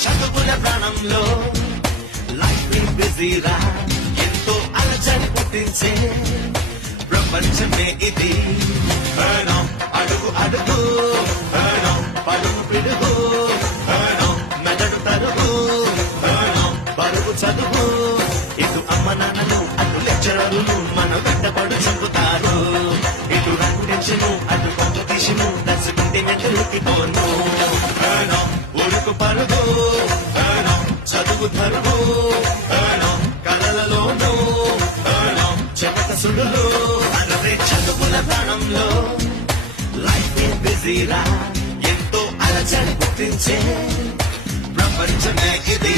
చదువుల ప్రాణంలో లైఫ్ బిజీరా ఎంతో అలజడి పుట్టించే ప్రపంచమే ఇది అడుగు అడుగు పడుగు పిడుగు మెదడు తరుగు పరుగు చదువు ఇటు అమ్మ నాన్నలు అటు లెక్చరర్లు మన వెంటపడు చంపుతారు ఇటు రంగును అటు కాంపిటీషను దర్శకుంటే నెట్టుకి పోను ఉడుకు పరుగు చదువు తరుగు కలలలోనూ చెమట సుడులు అలవే చదువుల ప్రాణంలో లైఫ్ బిజీరా ఎంతో అలజడి పుట్టించే ప్రపంచమే ఇది